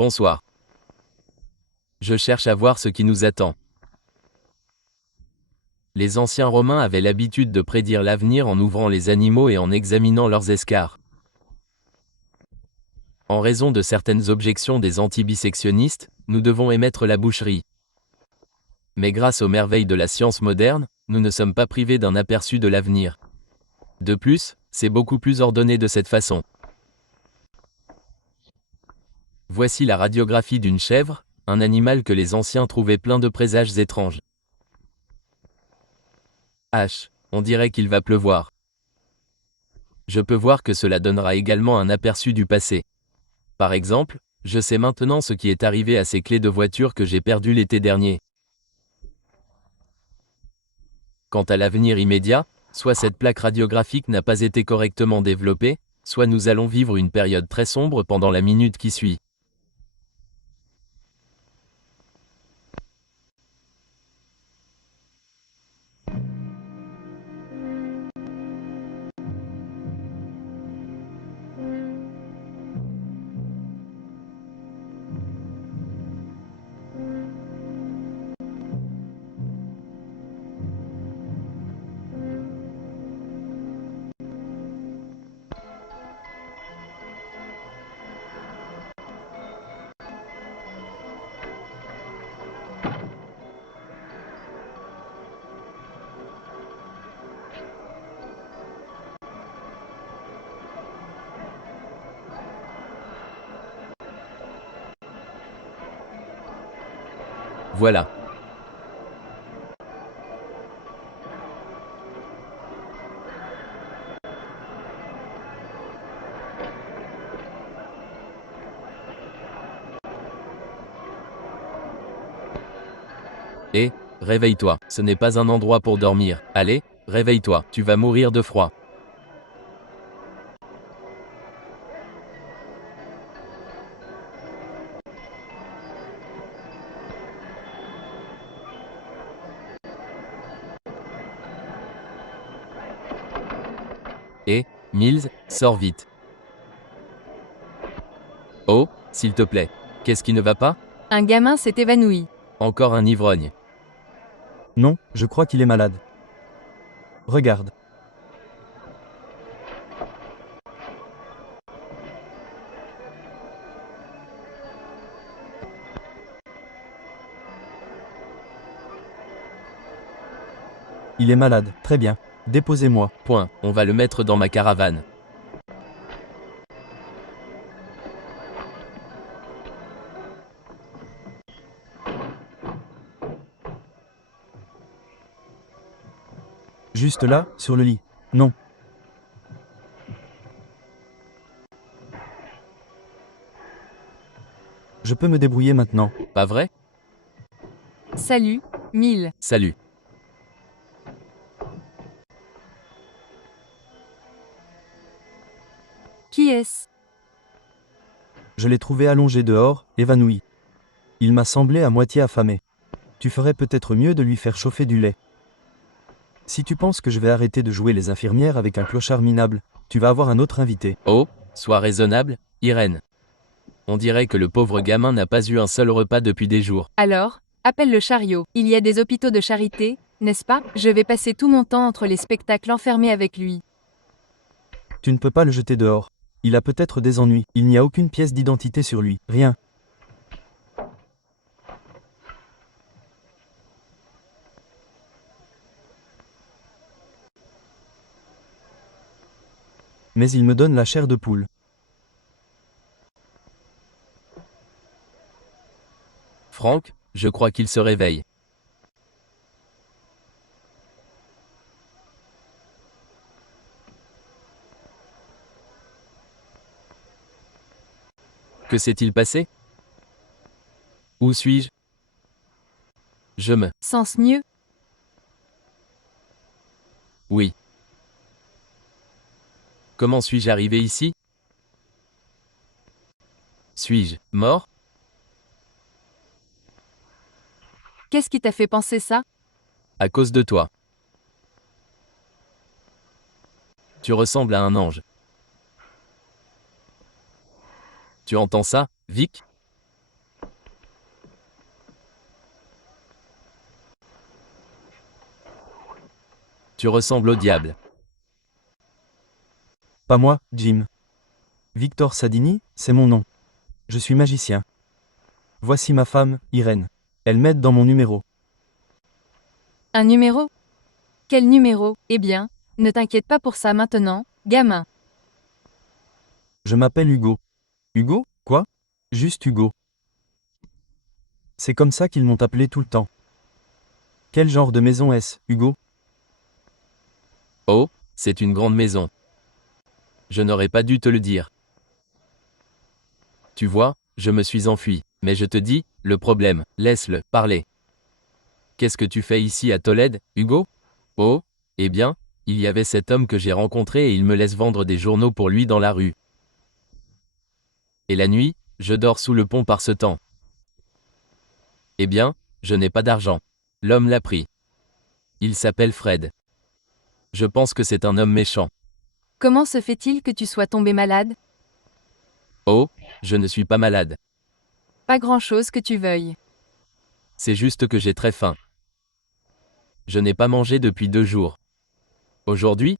Bonsoir. Je cherche à voir ce qui nous attend. Les anciens Romains avaient l'habitude de prédire l'avenir en ouvrant les animaux et en examinant leurs escarres. En raison de certaines objections des antibissectionnistes, nous devons émettre la boucherie. Mais grâce aux merveilles de la science moderne, nous ne sommes pas privés d'un aperçu de l'avenir. De plus, c'est beaucoup plus ordonné de cette façon. Voici la radiographie d'une chèvre, un animal que les anciens trouvaient plein de présages étranges. On dirait qu'il va pleuvoir. Je peux voir que cela donnera également un aperçu du passé. Par exemple, je sais maintenant ce qui est arrivé à ces clés de voiture que j'ai perdues l'été dernier. Quant à l'avenir immédiat, soit cette plaque radiographique n'a pas été correctement développée, soit nous allons vivre une période très sombre pendant la minute qui suit. Voilà. Réveille-toi, ce n'est pas un endroit pour dormir. Allez, réveille-toi, tu vas mourir de froid. Mills, sors vite. Oh, s'il te plaît. Qu'est-ce qui ne va pas? Un gamin s'est évanoui. Encore un ivrogne. Non, je crois qu'il est malade. Regarde. Il est malade, très bien. Déposez-moi. On va le mettre dans ma caravane. Juste là, sur le lit. Non. Je peux me débrouiller maintenant. Pas vrai? Salut, Mill. Salut. Qui est-ce? Je l'ai trouvé allongé dehors, évanoui. Il m'a semblé à moitié affamé. Tu ferais peut-être mieux de lui faire chauffer du lait. Si tu penses que je vais arrêter de jouer les infirmières avec un clochard minable, tu vas avoir un autre invité. Oh, sois raisonnable, Irène. On dirait que le pauvre gamin n'a pas eu un seul repas depuis des jours. Alors, appelle le chariot. Il y a des hôpitaux de charité, n'est-ce pas? Je vais passer tout mon temps entre les spectacles enfermé avec lui. Tu ne peux pas le jeter dehors. Il a peut-être des ennuis. Il n'y a aucune pièce d'identité sur lui. Rien. Mais il me donne la chair de poule. Franck, je crois qu'il se réveille. Que s'est-il passé? Où suis-je? Je me... Sens mieux? Oui. Comment suis-je arrivé ici? Suis-je mort? Qu'est-ce qui t'a fait penser ça? À cause de toi. Tu ressembles à un ange. Tu entends ça, Vic? Tu ressembles au diable. Pas moi, Jim. Victor Sadini, c'est mon nom. Je suis magicien. Voici ma femme, Irène. Elle m'aide dans mon numéro. Un numéro? Quel numéro? Eh bien, ne t'inquiète pas pour ça maintenant, gamin. Je m'appelle Hugo. Hugo? Quoi? Juste Hugo. C'est comme ça qu'ils m'ont appelé tout le temps. Quel genre de maison est-ce, Hugo? Oh, c'est une grande maison. Je n'aurais pas dû te le dire. Tu vois, je me suis enfui, mais je te dis, le problème, laisse-le parler. Qu'est-ce que tu fais ici à Tolède, Hugo? Oh, eh bien, il y avait cet homme que j'ai rencontré et il me laisse vendre des journaux pour lui dans la rue. Et la nuit, je dors sous le pont par ce temps. Eh bien, je n'ai pas d'argent. L'homme l'a pris. Il s'appelle Fred. Je pense que c'est un homme méchant. Comment se fait-il que tu sois tombé malade? Oh, je ne suis pas malade. Pas grand-chose que tu veuilles. C'est juste que j'ai très faim. Je n'ai pas mangé depuis 2 jours. Aujourd'hui?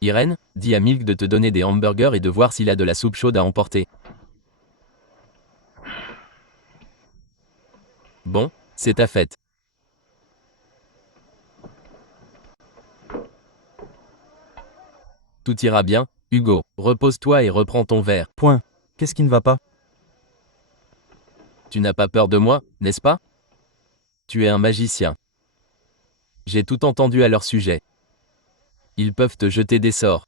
Irène, dis à Milk de te donner des hamburgers et de voir s'il a de la soupe chaude à emporter. Bon, c'est ta fête. Tout ira bien, Hugo. Repose-toi et reprends ton verre. Point. Qu'est-ce qui ne va pas? Tu n'as pas peur de moi, n'est-ce pas? Tu es un magicien. J'ai tout entendu à leur sujet. Ils peuvent te jeter des sorts.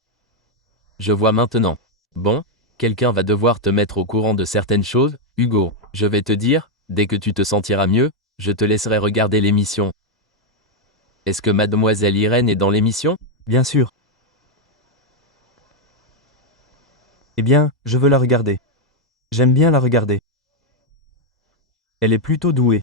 Je vois maintenant. Bon, quelqu'un va devoir te mettre au courant de certaines choses, Hugo. Je vais te dire, dès que tu te sentiras mieux, je te laisserai regarder l'émission. Est-ce que mademoiselle Irène est dans l'émission? Bien sûr. Eh bien, je veux la regarder. J'aime bien la regarder. Elle est plutôt douée.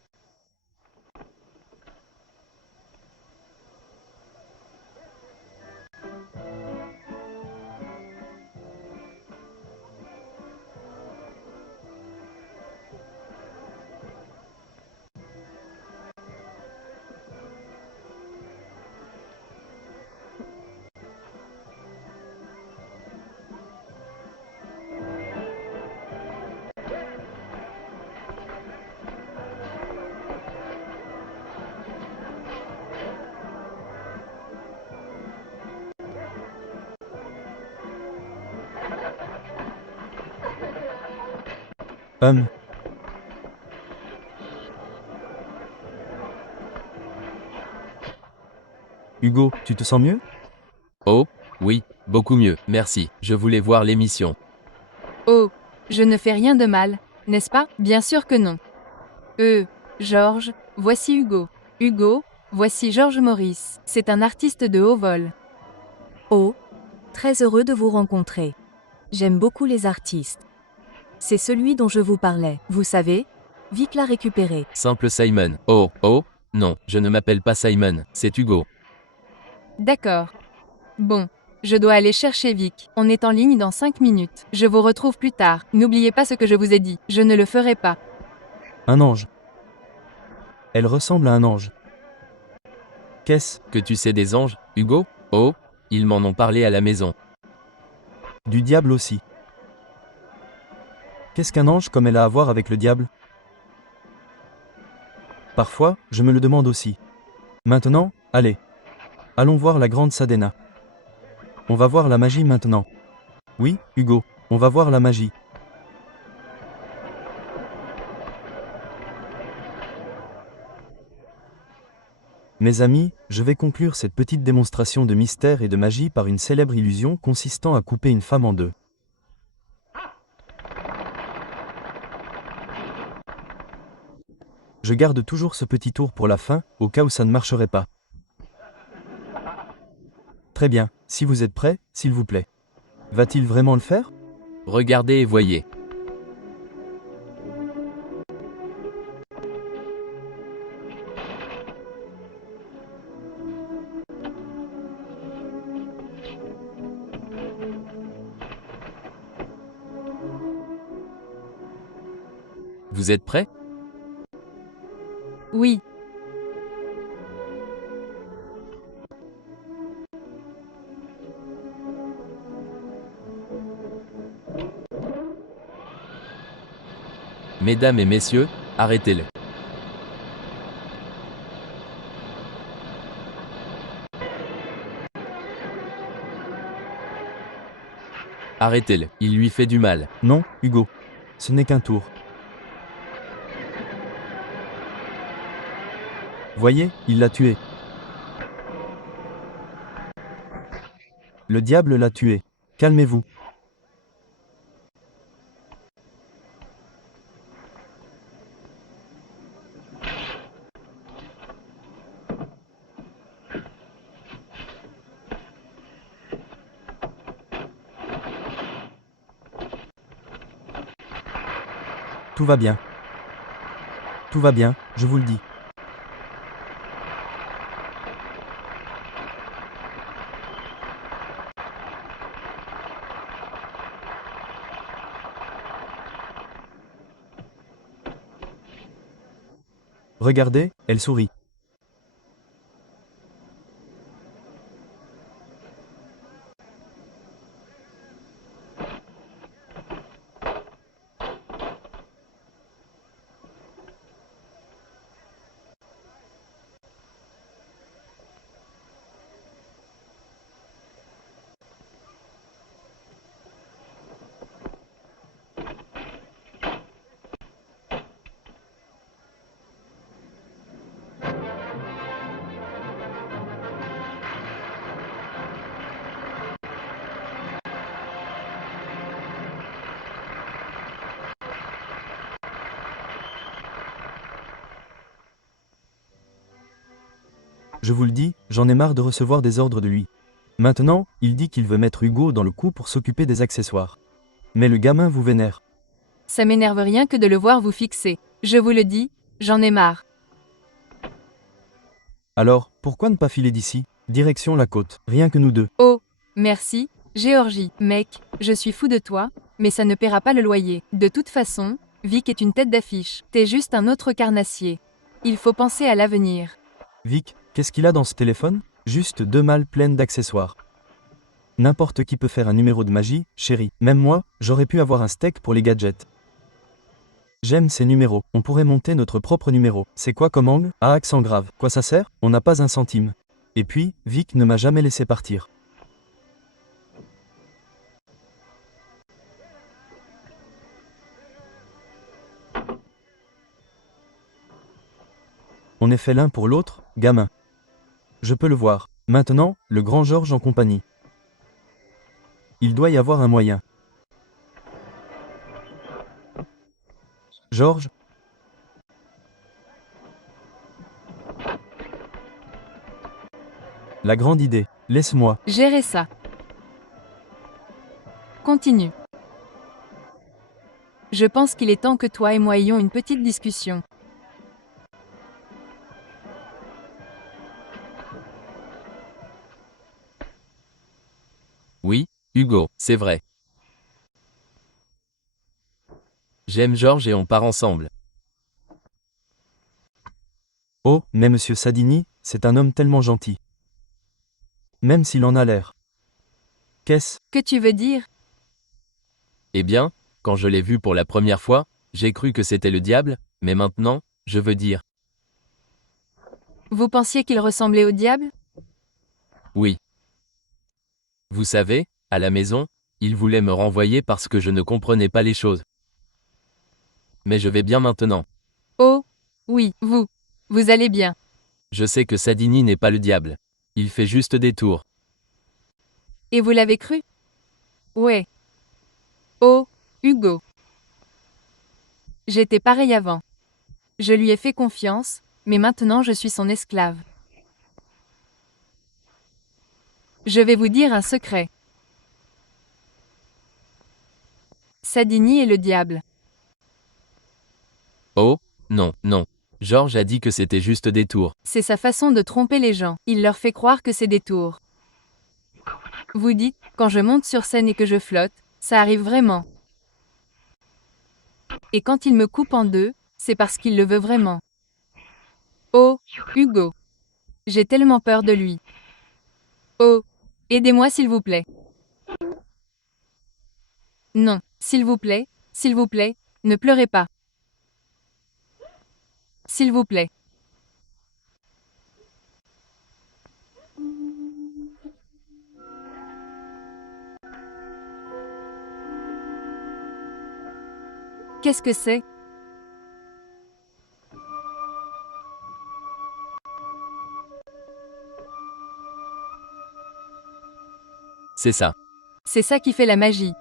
Hum. Hugo, tu te sens mieux? Oh, oui, beaucoup mieux, merci. Je voulais voir l'émission. Oh, je ne fais rien de mal, n'est-ce pas? Bien sûr que non. Georges, voici Hugo. Hugo, voici Georges Maurice. C'est un artiste de haut vol. Oh, très heureux de vous rencontrer. J'aime beaucoup les artistes. C'est celui dont je vous parlais, vous savez, Vic l'a récupéré. Simple Simon. Oh, oh, non, je ne m'appelle pas Simon, c'est Hugo. D'accord. Bon, je dois aller chercher Vic. On est en ligne dans 5 minutes. Je vous retrouve plus tard. N'oubliez pas ce que je vous ai dit. Je ne le ferai pas. Un ange. Elle ressemble à un ange. Qu'est-ce? Que tu sais des anges, Hugo? Oh, ils m'en ont parlé à la maison. Du diable aussi. Qu'est-ce qu'un ange comme elle a à voir avec le diable? Parfois, je me le demande aussi. Maintenant, allez. Allons voir la grande Sadena. On va voir la magie maintenant. Oui, Hugo, on va voir la magie. Mes amis, je vais conclure cette petite démonstration de mystère et de magie par une célèbre illusion consistant à couper une femme en deux. Je garde toujours ce petit tour pour la fin, au cas où ça ne marcherait pas. Très bien, si vous êtes prêts, s'il vous plaît. Va-t-il vraiment le faire? Regardez et voyez. Vous êtes prêts? Oui. Mesdames et messieurs, arrêtez-le. Arrêtez-le, il lui fait du mal. Non, Hugo. Ce n'est qu'un tour. Voyez, il l'a tué. Le diable l'a tué. Calmez-vous. Tout va bien. Tout va bien, je vous le dis. Regardez, elle sourit. Je vous le dis, j'en ai marre de recevoir des ordres de lui. Maintenant, il dit qu'il veut mettre Hugo dans le coup pour s'occuper des accessoires. Mais le gamin vous vénère. Ça m'énerve rien que de le voir vous fixer. Je vous le dis, j'en ai marre. Alors, pourquoi ne pas filer d'ici? Direction la côte, rien que nous deux. Oh, merci, Géorgie. Mec, je suis fou de toi, mais ça ne paiera pas le loyer. De toute façon, Vic est une tête d'affiche. T'es juste un autre carnassier. Il faut penser à l'avenir. Vic, qu'est-ce qu'il a dans ce téléphone? Juste 2 malles pleines d'accessoires. N'importe qui peut faire un numéro de magie, chérie. Même moi, j'aurais pu avoir un steak pour les gadgets. J'aime ces numéros. On pourrait monter notre propre numéro. C'est quoi comme angle? Ah, accent grave. Quoi ça sert? On n'a pas un centime. Et puis, Vic ne m'a jamais laissé partir. On est fait l'un pour l'autre, gamin. Je peux le voir. Maintenant, le grand Georges en compagnie. Il doit y avoir un moyen. Georges? La grande idée. Laisse-moi. Gérez ça. Continue. Je pense qu'il est temps que toi et moi ayons une petite discussion. Oui, Hugo, c'est vrai. J'aime Georges et on part ensemble. Oh, mais monsieur Sadini, c'est un homme tellement gentil. Même s'il en a l'air. Qu'est-ce? Que tu veux dire? Eh bien, quand je l'ai vu pour la première fois, j'ai cru que c'était le diable, mais maintenant, je veux dire, Vous pensiez qu'il ressemblait au diable? oui. Vous savez, à la maison, il voulait me renvoyer parce que je ne comprenais pas les choses. Mais je vais bien maintenant. Oh, oui, vous allez bien. Je sais que Sadini n'est pas le diable. Il fait juste des tours. Et vous l'avez cru? Ouais. Oh, Hugo. J'étais pareil avant. Je lui ai fait confiance, mais maintenant je suis son esclave. Je vais vous dire un secret. Sadini est le diable. Oh, non, non. Georges a dit que c'était juste des tours. C'est sa façon de tromper les gens. Il leur fait croire que c'est des tours. Vous dites, quand je monte sur scène et que je flotte, ça arrive vraiment. Et quand il me coupe en deux, c'est parce qu'il le veut vraiment. Oh, Hugo. J'ai tellement peur de lui. Oh, aidez-moi s'il vous plaît. Non, s'il vous plaît, ne pleurez pas. S'il vous plaît. Qu'est-ce que c'est? C'est ça. C'est ça qui fait la magie.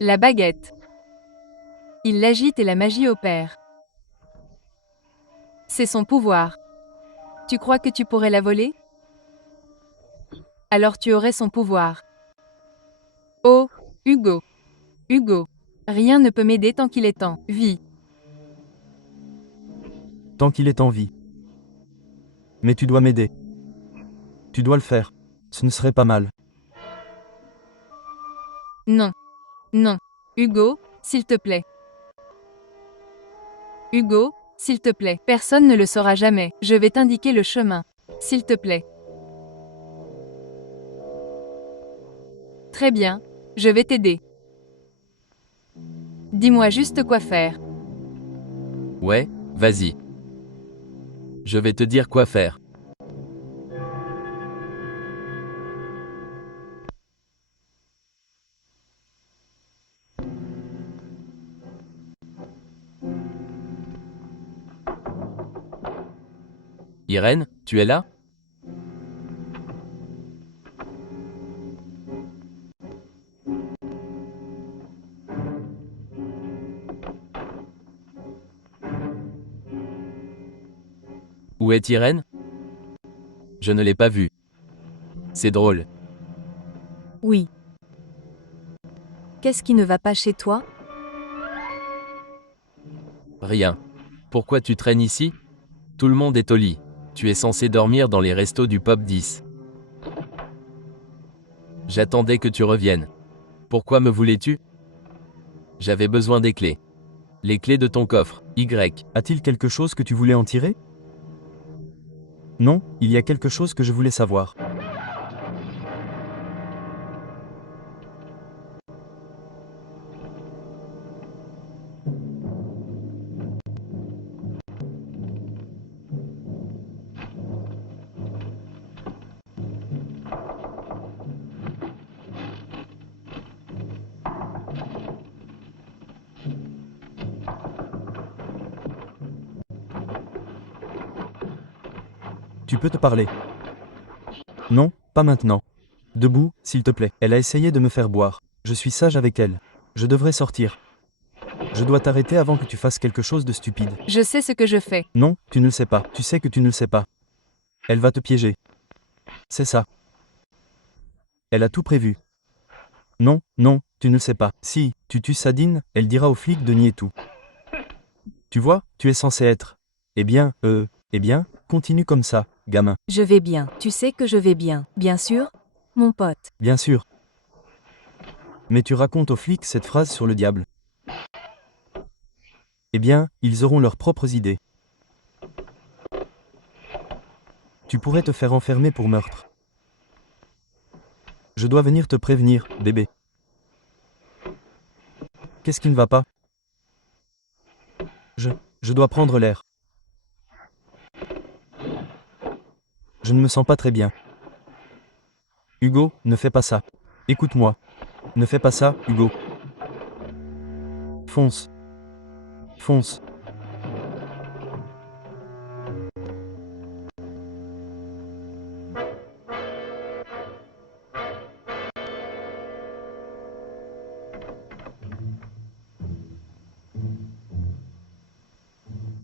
La baguette. Il l'agite et la magie opère. C'est son pouvoir. Tu crois que tu pourrais la voler? Alors tu aurais son pouvoir. Oh, Hugo. Hugo. Rien ne peut m'aider tant qu'il est en vie. Tant qu'il est en vie. Mais tu dois m'aider. Tu dois le faire. Ce ne serait pas mal. Non. Non. Hugo, s'il te plaît. Hugo, s'il te plaît. Personne ne le saura jamais. Je vais t'indiquer le chemin. S'il te plaît. Très bien. Je vais t'aider. Dis-moi juste quoi faire. Ouais, vas-y. Je vais te dire quoi faire. Irène, tu es là? Où est Irène? Je ne l'ai pas vue. C'est drôle. Oui. Qu'est-ce qui ne va pas chez toi? Rien. Pourquoi tu traînes ici? Tout le monde est au lit. Tu es censé dormir dans les restos du Pop 10. J'attendais que tu reviennes. Pourquoi me voulais-tu? J'avais besoin des clés. Les clés de ton coffre, Y. A-t-il quelque chose que tu voulais en tirer? Non, il y a quelque chose que je voulais savoir. Tu peux te parler. Non, pas maintenant. Debout, s'il te plaît. Elle a essayé de me faire boire. Je suis sage avec elle. Je devrais sortir. Je dois t'arrêter avant que tu fasses quelque chose de stupide. Je sais ce que je fais. Non, tu ne le sais pas. Tu sais que tu ne le sais pas. Elle va te piéger. C'est ça. Elle a tout prévu. Non, non, tu ne le sais pas. Si, tu tues Sadine, elle dira aux flics de nier tout. Tu vois, tu es censé être. Eh bien, continue comme ça, gamin. Je vais bien. Tu sais que je vais bien. Bien sûr, mon pote. Bien sûr. Mais tu racontes aux flics cette phrase sur le diable. Eh bien, ils auront leurs propres idées. Tu pourrais te faire enfermer pour meurtre. Je dois venir te prévenir, bébé. Qu'est-ce qui ne va pas? Je dois prendre l'air. Je ne me sens pas très bien. Hugo, ne fais pas ça. Écoute-moi. Ne fais pas ça, Hugo. Fonce. Fonce.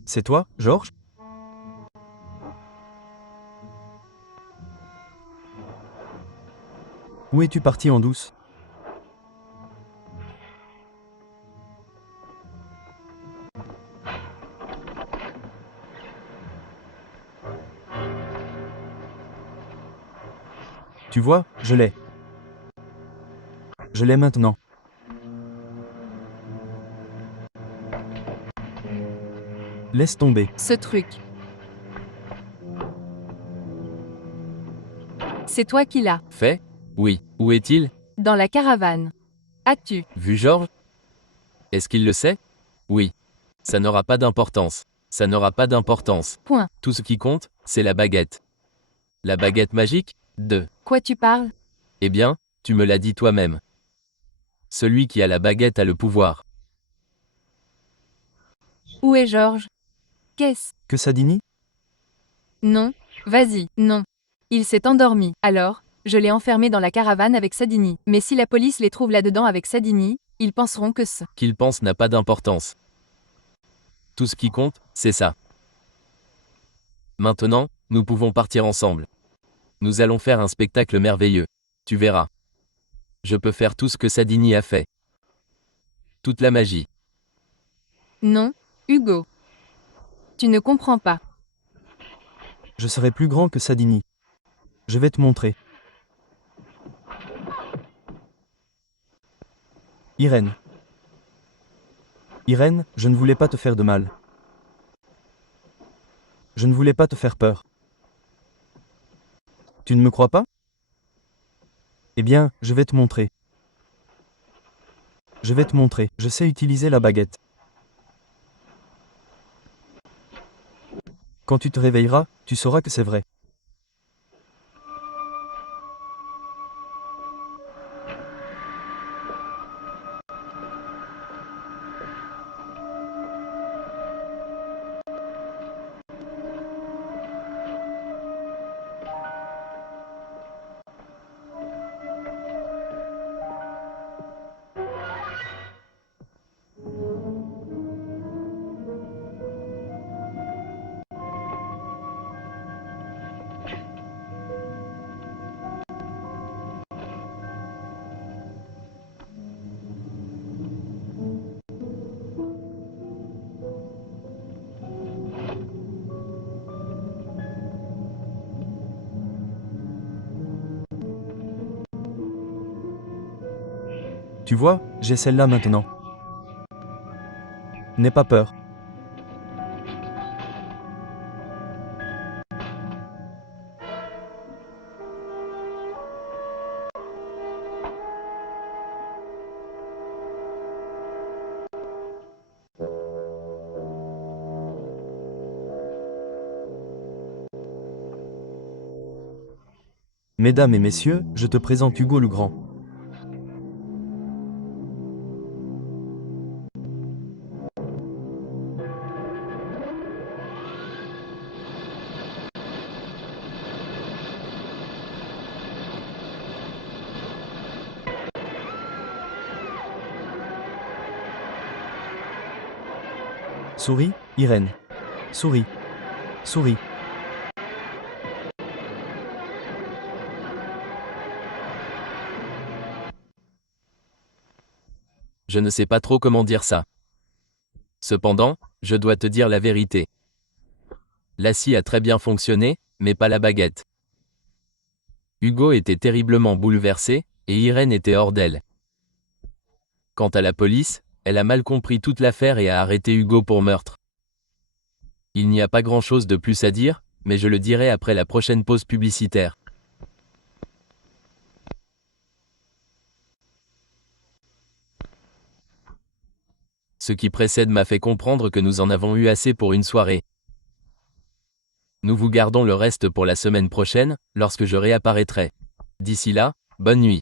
C'est toi, Georges? Où es-tu parti en douce? Tu vois, je l'ai. Je l'ai maintenant. Laisse tomber. Ce truc. C'est toi qui l'as. Fait? Oui. Où est-il? Dans la caravane. As-tu? Vu Georges? Est-ce qu'il le sait? Oui. Ça n'aura pas d'importance. Ça n'aura pas d'importance. Point. Tout ce qui compte, c'est la baguette. La baguette magique? Quoi tu parles? Eh bien, tu me l'as dit toi-même. Celui qui a la baguette a le pouvoir. Où est Georges? Qu'est-ce? Que Sadini? Non. Vas-y, non. Il s'est endormi. Alors, je l'ai enfermé dans la caravane avec Sadini. Mais si la police les trouve là-dedans avec Sadini, ils penseront que ce Qu'il pense n'a pas d'importance. Tout ce qui compte, c'est ça. Maintenant, nous pouvons partir ensemble. Nous allons faire un spectacle merveilleux. Tu verras. Je peux faire tout ce que Sadini a fait. Toute la magie. Non, Hugo. Tu ne comprends pas. Je serai plus grand que Sadini. Je vais te montrer. Irène. Irène, je ne voulais pas te faire de mal. Je ne voulais pas te faire peur. Tu ne me crois pas? Eh bien, je vais te montrer. Je vais te montrer. Je sais utiliser la baguette. Quand tu te réveilleras, tu sauras que c'est vrai. Tu vois, j'ai celle-là maintenant. N'aie pas peur. Mesdames et messieurs, je te présente Hugo le Grand. Souris, Irène. Souris. Souris. Je ne sais pas trop comment dire ça. Cependant, je dois te dire la vérité. La scie a très bien fonctionné, mais pas la baguette. Hugo était terriblement bouleversé, et Irène était hors d'elle. Quant à la police, elle a mal compris toute l'affaire et a arrêté Hugo pour meurtre. Il n'y a pas grand-chose de plus à dire, mais je le dirai après la prochaine pause publicitaire. Ce qui précède m'a fait comprendre que nous en avons eu assez pour une soirée. Nous vous gardons le reste pour la semaine prochaine, lorsque je réapparaîtrai. D'ici là, bonne nuit.